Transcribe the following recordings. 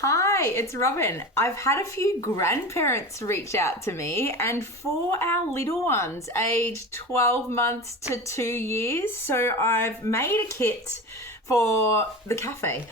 Hi, it's Robin. I've had a few grandparents reach out to me, and for our little ones, aged 12 months to 2 years, so I've made a kit for the cafe.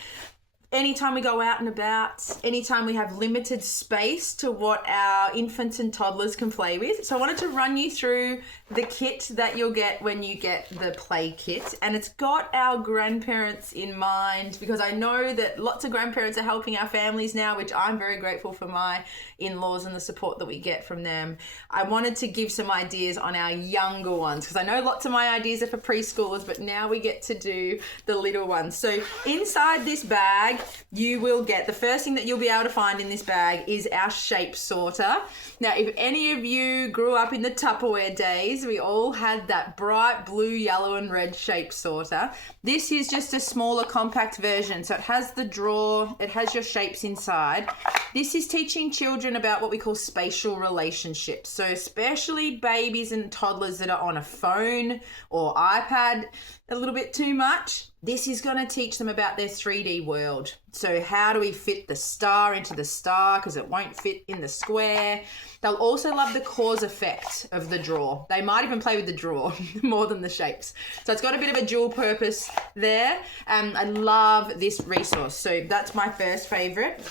Anytime we go out and about, anytime we have limited space to what our infants and toddlers can play with. So I wanted to run you through the kit that you'll get when you get the play kit. And it's got our grandparents in mind because I know that lots of grandparents are helping our families now, which I'm very grateful for my in-laws and the support that we get from them. I wanted to give some ideas on our younger ones because I know lots of my ideas are for preschoolers, but now we get to do the little ones. So inside this bag, you will get, the first thing that you'll be able to find in this bag is our shape sorter. Now, if any of you grew up in the Tupperware days, we all had that bright blue, yellow and red shape sorter. This is just a smaller compact version. So it has the drawer, it has your shapes inside. This is teaching children about what we call spatial relationships. So especially babies and toddlers that are on a phone or iPad a little bit too much, this is going to teach them about their 3D world. So how do we fit the star into the star because it won't fit in the square? They'll also love the cause effect of the drawer. They might even play with the drawer more than the shapes. So it's got a bit of a dual purpose there. I love this resource. So that's my first favorite.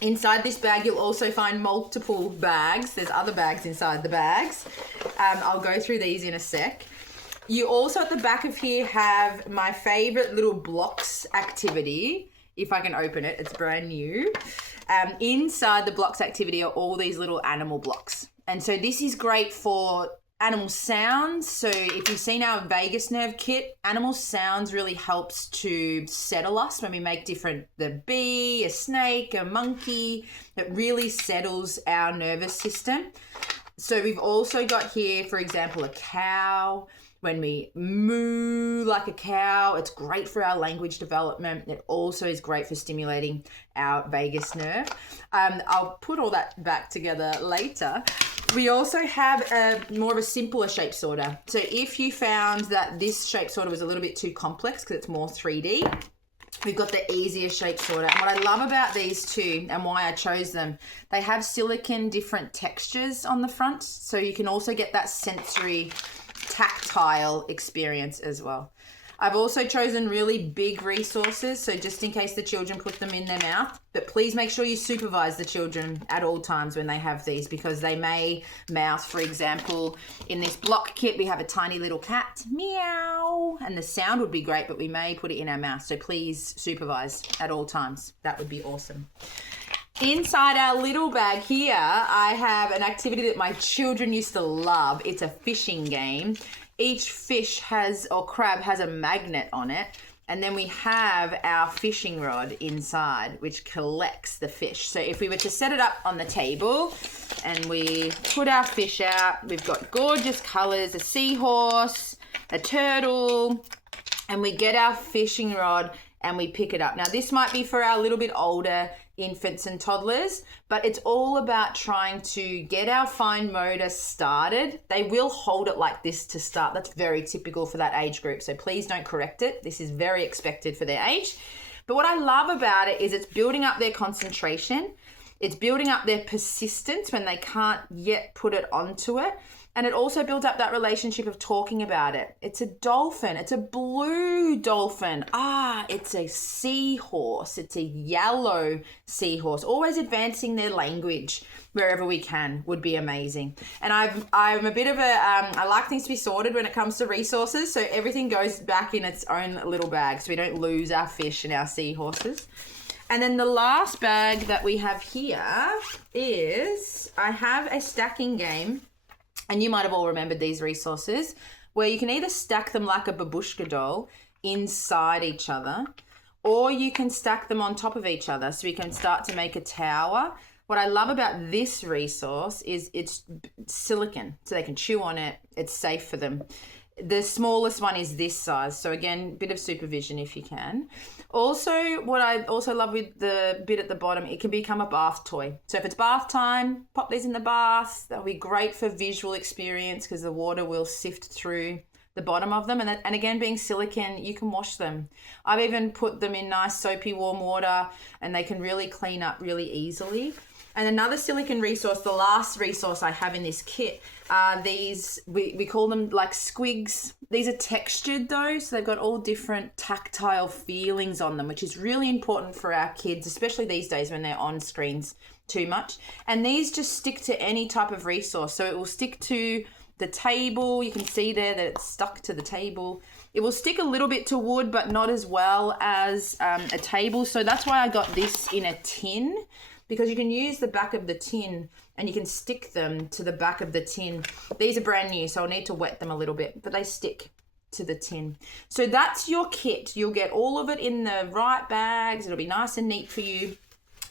Inside this bag, you'll also find multiple bags. There's other bags inside the bags. I'll go through these in a sec. You also at the back of here have my favorite little blocks activity. If I can open it, it's brand new. Inside the blocks activity are all these little animal blocks. And so this is great for animal sounds. So if you've seen our vagus nerve kit, animal sounds really helps to settle us when we make the bee, a snake, a monkey. It really settles our nervous system. So we've also got here, for example, a cow. When we moo like a cow, it's great for our language development. It also is great for stimulating our vagus nerve. I'll put all that back together later. We also have more of a simpler shape sorter. So if you found that this shape sorter was a little bit too complex because it's more 3D, we've got the easier shape sorter. And what I love about these two and why I chose them, they have silicone different textures on the front. So you can also get that sensory tactile experience as well. I've also chosen really big resources, so just in case the children put them in their mouth, but please make sure you supervise the children at all times when they have these because they may mouth. For example, in this block kit, we have a tiny little cat, meow, and the sound would be great, but we may put it in our mouth, so please supervise at all times. That would be awesome. Inside our little bag here, I have an activity that my children used to love. It's a fishing game. Each fish or crab has a magnet on it. And then we have our fishing rod inside, which collects the fish. So if we were to set it up on the table and we put our fish out, we've got gorgeous colors, a seahorse, a turtle, and we get our fishing rod and we pick it up. Now, this might be for our little bit older infants and toddlers, but it's all about trying to get our fine motor started. They will hold it like this to start. That's very typical for that age group. So please don't correct it. This is very expected for their age. But what I love about it is it's building up their concentration. It's building up their persistence when they can't yet put it onto it. And it also builds up that relationship of talking about it. It's a dolphin. It's a blue dolphin. It's a seahorse. It's a yellow seahorse. Always advancing their language wherever we can would be amazing. And I'm a bit of I like things to be sorted when it comes to resources. So everything goes back in its own little bag so we don't lose our fish and our seahorses. And then the last bag that we have here is I have a stacking game. And you might have all remembered these resources where you can either stack them like a babushka doll inside each other, or you can stack them on top of each other so we can start to make a tower. What I love about this resource is it's silicone, so they can chew on it. It's safe for them. The smallest one is this size. So again, bit of supervision if you can. Also, what I also love with the bit at the bottom, it can become a bath toy. So if it's bath time, pop these in the bath. That'll be great for visual experience because the water will sift through the bottom of them. And again, being silicone, you can wash them. I've even put them in nice soapy warm water, and they can really clean up really easily. And another silicone resource, the last resource I have in this kit, are these, we call them like squigs. These are textured though, so they've got all different tactile feelings on them, which is really important for our kids, especially these days when they're on screens too much. And these just stick to any type of resource. So it will stick to the table. You can see there that it's stuck to the table. It will stick a little bit to wood, but not as well as a table. So that's why I got this in a tin, because you can use the back of the tin and you can stick them to the back of the tin. These are brand new, so I'll need to wet them a little bit, but they stick to the tin. So that's your kit. You'll get all of it in the right bags. It'll be nice and neat for you.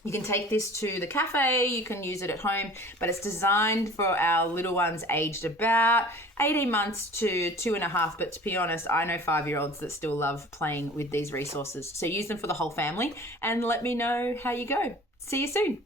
You can take this to the cafe, you can use it at home, but it's designed for our little ones aged about 18 months to 2.5. But to be honest, I know 5-year-olds that still love playing with these resources. So use them for the whole family and let me know how you go. See you soon.